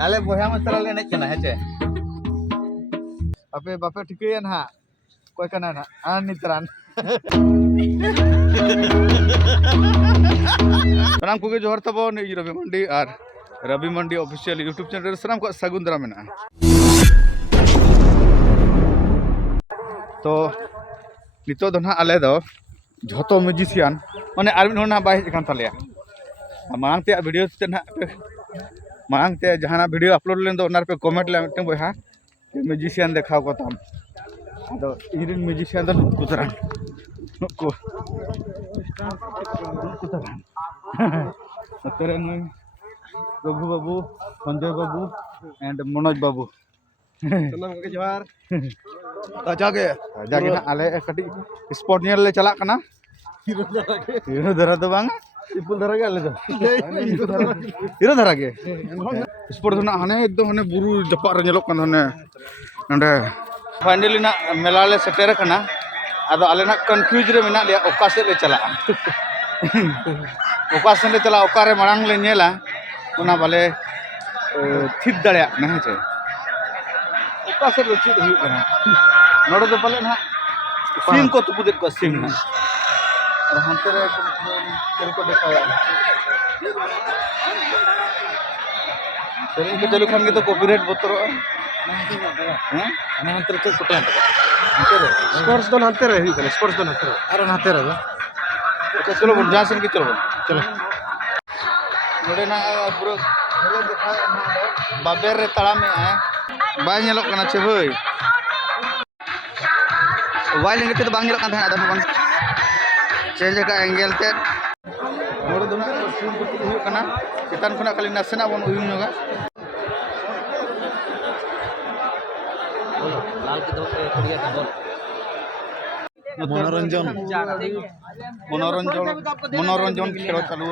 आले बोया मसला ले नहीं चला है चे अबे बापे ठीक है ना कोई करना ना नितरान सलाम को जोहर तबो रवि मंडी ऑफिशियल यूट्यूब चैनल सलाम को सगुंदरा में तो नितो दो ना आले दो झोतो म्यूजिशियन माने आर मिन ना बाय कान तालेया मांग ते वीडियो ते ना मांग ते जहाना वीडियो अपलोड लेन दो पे कमेंट ले मिटन बहा म्यूजिशियन देखाव को तम आदो इरिन म्यूजिशियन दो कुतरान नुको कुतरान तेरे न रघु बाबू संजय बाबू एंड मनोज बाबू सलाम के जोहार तो जागे ना आले कटी स्पॉट नियर ले चला कना हीरो धरा दो बांग इपुल धरा के आले दो हीरो धरा के स्पॉट ना हने एकदम हने बुरु जपा रे नेलो कन हने नंडे फाइनली ना मेला ले सेटेर कना आदो आले ना कंफ्यूज रे मेना ले ओका से ले चला ओका से ले चला ओका रे मांग ले नेला उना बाले थित दड़या ना छे ओका से रुचि हुई कना नोडे दो पाले ना सिम को तुपु दे को सिम ना और हंते रे तेरे को देखाया सेरिंग के चलू खान के तो कॉपीराइट बोतरो हैं अना हंते रे कुटला हंते रे स्पोर्ट्स दो हंते रे हुई कना स्पोर्ट्स दो हंते रे अरे हंते रे ओके चलो बुढ़ा सिंह की चलो नोडे ना पूरा घरे देखा ना बाबेर रे तड़ा में है बाय नेलो कना छे भाई वाइल एंगल तो बांग नेलो कान था आदा बन चेंज का एंगल ते नोडे दो ना सीन को हुई कना चितान खना खाली नसेना बन उयुं नगा लाल के दो कड़िया खबर मनोरंजन खेल चालू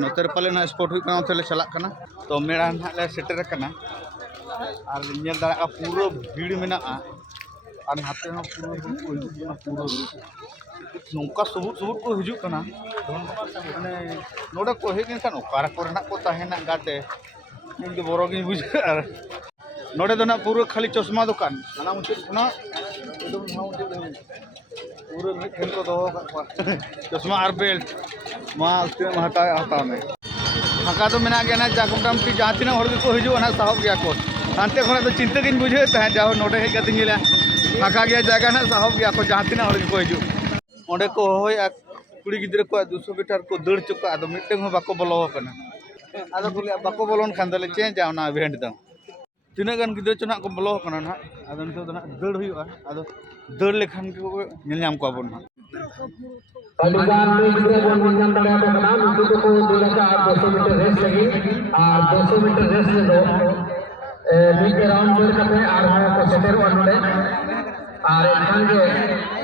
नोतर पाले ना स्पोर्ट हुई कना ले चला कना तो मेड़ा ना ले सेटर कना और नेल दाड़ा पूरा भीड़ मेना और हाथे ना पूरा नौका सबूत को हिजू कना माने नोडा को हेगिन खान ओकार कोरना को ताहेना गाते इनके बोरोगिन बुझ नोडे दो ना पूरा खाली चश्मा दुकान ना मुझे ना एकदम पूरा में खेल को दो चश्मा और बेल्ट मां उसके हटा में फाका तो मेना गया ना जाकुमटाम की जहाँ तीन हर को हिजू ना साहब गया को हानते खना तो चिंता गिन बुझे तहे जाओ नोडे हे गतिन गेला फाका गया जगह ना साहब गया को जहाँ तीन हर को हिजू ओंडे को होय कुड़ी गिद्र को 200 मीटर को दौड़ चुका आदो मिटeng हो बाको बोलो कना आदो बोले बाको बोलोन खान दले चेंज आवना इवेंट दो तीना गान गिद्र चना को बोलो कना ना आदो नितो दना दौड़ हुआ आदो दौड़ लेखान को नेल नाम को बन अलिगान में गिद्र बोन नियम दड़ा को कना नितो को 200 मीटर रेस लगी और 200 मीटर रेस में दो लीग राउंड बोल करते और को सेटर वाले और एखान के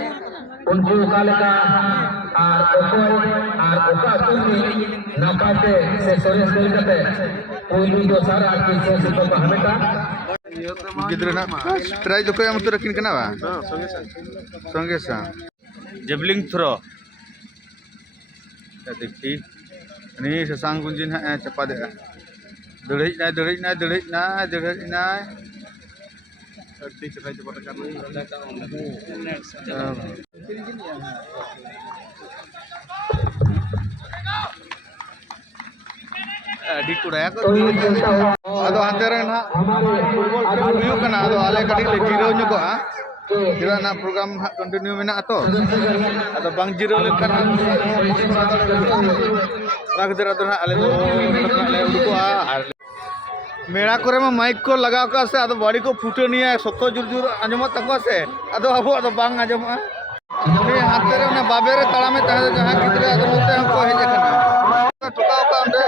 उनको उकाले का और ओका तुनी नापाते से सोरेस देल करते कोई दो सारा की से तो हमेटा गिद्र ना प्राइज तो कोई तो रखिन कना बा संगे सा जेवलिंग थ्रो देखी नी ससांग गुंजिन है चपा दे दड़ई ना अड्डी चकाई चपा कर अड्डी कुड़ाया को आदो हाते रे ना फुटबॉल खेल हुई कना आदो आले कटी ले जीरो नको जिरा ना प्रोग्राम कंटिन्यू मेना तो आदो बांग जीरो ले कना राख दरा तो आले दो ले उडुकोआ मेड़ा करे में माइक को लगा का से आदो बॉडी को फुटे नहीं है सतो जुर जुर आजमत तको से आदो अब आदो बांग आजम ने हाथे रे ना बाबे रे तड़ा में तहे जहां गिद्रे आदो होते हम को हे देखना टुकाओ का अंदे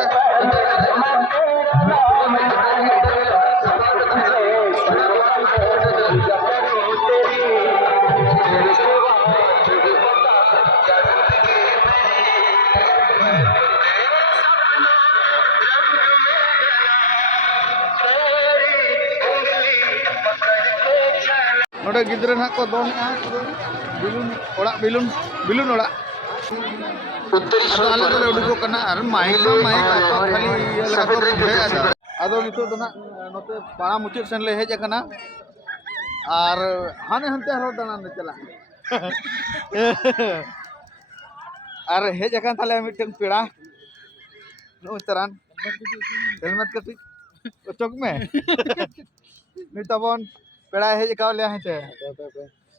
नोडे गिद्रे ना को दोन बिलुन ओड़ा बिलुन ओड़ा आले तो उडुको कना और माइक खाली आदो नितो दो ना नोते पाड़ा मुचाद सेन ले हेज अकना और हाने हंते हरो दाना ने चला और हेज अकन ताले मिटन पेड़ा नो तरान हेलमेट कति चौक में नितबन पेड़ा हेज का ले हेचे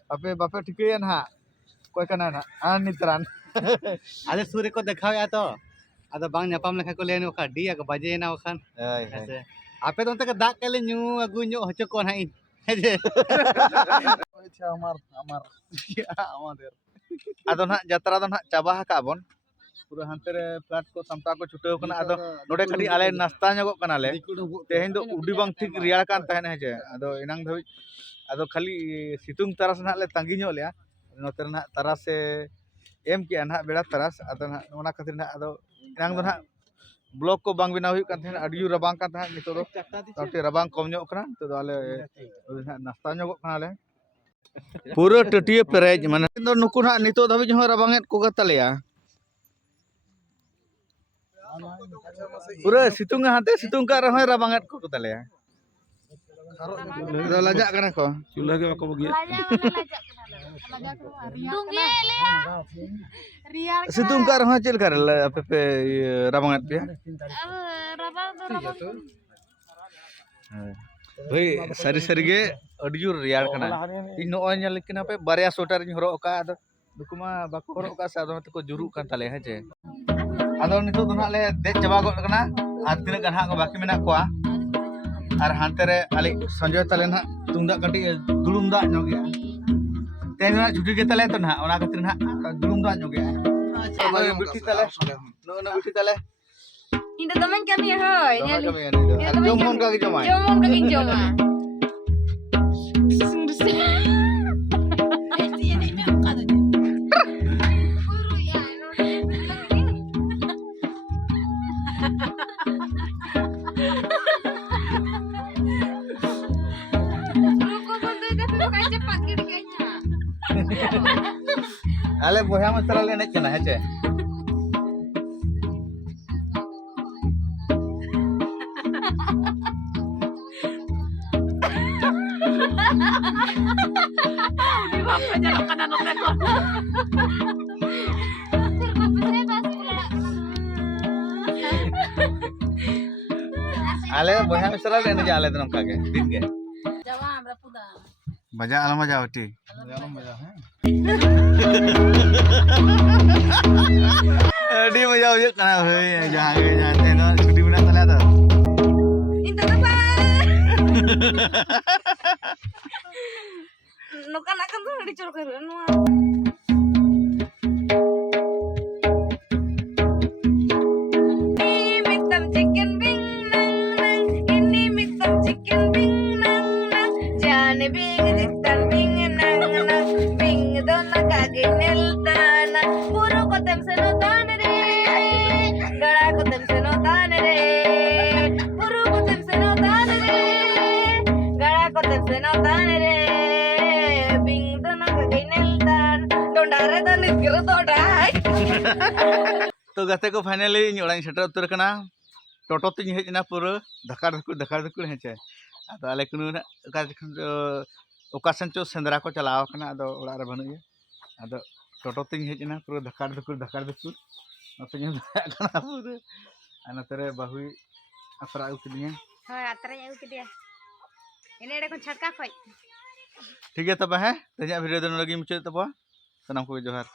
अपे बापे ठिके ना कोई कना ना आन नितरान आले सूर्य को देखाया तो आदो बांग न्यापाम लेखा को लेन ओका डी आक बाजे ना ओखान हाय ऐसे आपे तो तक दाग केले न्यू अगु न्यू हचो को नाइन हेजे हमार हमार आदो ना यात्रा दो ना चाबा का बन पूरा हंते रे फ्लैट को समता को छुटे कना आदो नोडे कटी आले नाश्ता न्यागो कना ले तेहेन दो उडी बांग ठीक रियाड़ कान तहन हेजे आदो इनांग धबि आदो खाली सितुंग तरस ना ले तांगी ᱧᱚᱜ लेया नोते ना तरस से एम के ना बेड़ा तरस आदो ना ओना खातिर ना आदो इनांग दो ना ब्लॉक को बांग बिना हुई कान तहन अडियो रबांग कान तहन नितो दो ताते रबांग कम ᱧᱚᱜ कना तो आले नाश्ता ᱧᱚᱜो कना ले पूरा टटिए पेरेज माने दो नुकु ना नितो धबि जो रबांगेत को गतलेया पूरा सितुंग हाते सितुंग का रहोय रबांगेत को गतलेया दो लाजा कना को चूल्हा के बाको बगिया सितुंग का रहोय चेल कर पे पे रबांगेत पे भाई सारी सारी गे अडिजुर रियाड़ कना इन नोय नेल किना पे बारिया स्वेटर इन हरो का आदो दुकुमा बाको हरो का सादो को जुरु कान ताले हेजे आदो नितो दो ना ले देज चबा गो कना आर तिना गान हा बाकी मेना कोआ और हानते रे आले संजय ताले ना तुंदा कटी दुलुम दा ᱧᱚᱜᱮ तेन ना छुटी के ताले तो ना ओना खातिर ना दुलुम दा ᱧᱚᱜᱮ बिठी ताले नो ना बिठी ताले Ini teman kami hoy. जम मन का जमाय Jom kami joma. आले बोया मसाला लेने चना है चे आले बोया मसाला लेने जा आले तो नमका के दिन के Jawa berapa dah? मजा आला मजा होती अड़ी मजा हो कना होय जहां के जानते न छुट्टी बिना तले तो Ini apa? Nukan akan tuh dicuruk ke nuan. Ini mitam chicken bing nang nang. Ini mitam chicken bing nang nang. Jane bing ditan bing nang nang. Bing dona kage neltana. Puro kotem senotan re. Gada kotem senotan re. Puro kotem senotan re. Gada kotem senotan re. Bing dona kage neltan. Dondare dani kiro dodai. तो गते को finally in ओड़ा shutter उतर कना टोटो तिन हेजना पूरा धक्का धक्कुर हेचे आदो आले कुनु ना ओकासन चो सेंद्रा को चलाव कना आदो ओड़ा रे बनुए आदो टोटो तिन हेजना पूरा धक्का धक्कुर नते ᱧ कना पूरा अनतरे बहुई अतरा उकदिया Hoy atre yang ke dia. Ini ada kon छटका खोय. ठीक है तब है तेजा वीडियो दोन लगी मुचे तब सनम को जोहार